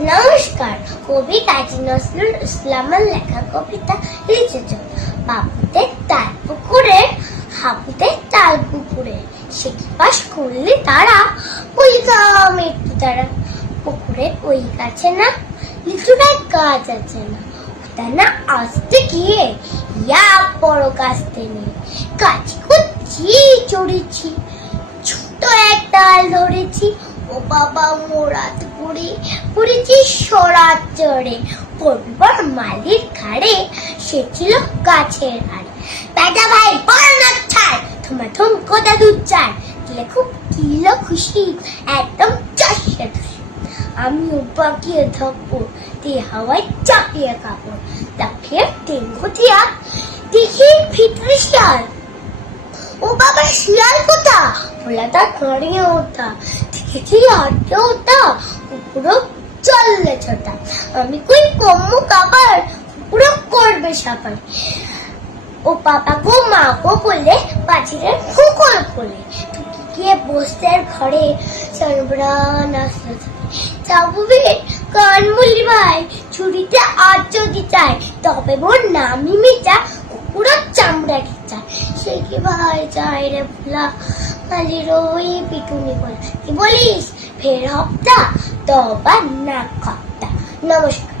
নমস্কার। কবি কাজী নজরুল ইসলামের লেখা কবিতা লিখেছেন। বাবুদের তাল পুকুরে, হাবুতে তাল পুকুরে, সে কি পাশ করলে তারা, ওই গাম একটু তারা। পুকুরের ওই গাছে না লিচুটার গাছ আছে না, তা না আসতে গিয়ে ইয়া বড় গাছতে নেই। গাছে কুচ্ছি চড়েছি, ছোট এক ডাল ধরেছি, ও বাবা মোরাত পড়েছি সরাত চড়ে। পরিবার মালির ঘাড়ে, সে ছিল গাছের আড়ে। বেটা ভাই বড় না ছাড়, তোমার কোদা দুধ চার, দিলে খুব দিল খুশি, একদম চাষে খুশি। আমিও পাকিয়ে থাকবো, দিয়ে হাওয়ায় চাপিয়ে কাপড়, লাফিয়ে টেঙ্গু দিয়া দেখি ভিতরে শিয়াল। ও বাবা শিয়াল কোথা, ভোলাটা দাঁড়িয়ে ওঠা, দেখেছি হাঁটতে ওঠা, পুরো চললে ছোটা। আমি কই কম্মু কাবার, পুরো করবে সাপার। ও বাবা গো মা গো বলে পাখিদের কুকুর বলে, টুকি গিয়ে বসতে ঘরে, সর্বরান আসতে চাবুবে কান মুলি ভাই, ছুরিতে আর যদি চাই, তবে মোর নামি মিটা, কুকুরের চামড়া খিচা। সে কি ভাই চাই রে ভোলা, কালির ওই পিটুনি বলা। কি বলিস ফের হপ্তা, তবা না খপ্তা। নমস্কার।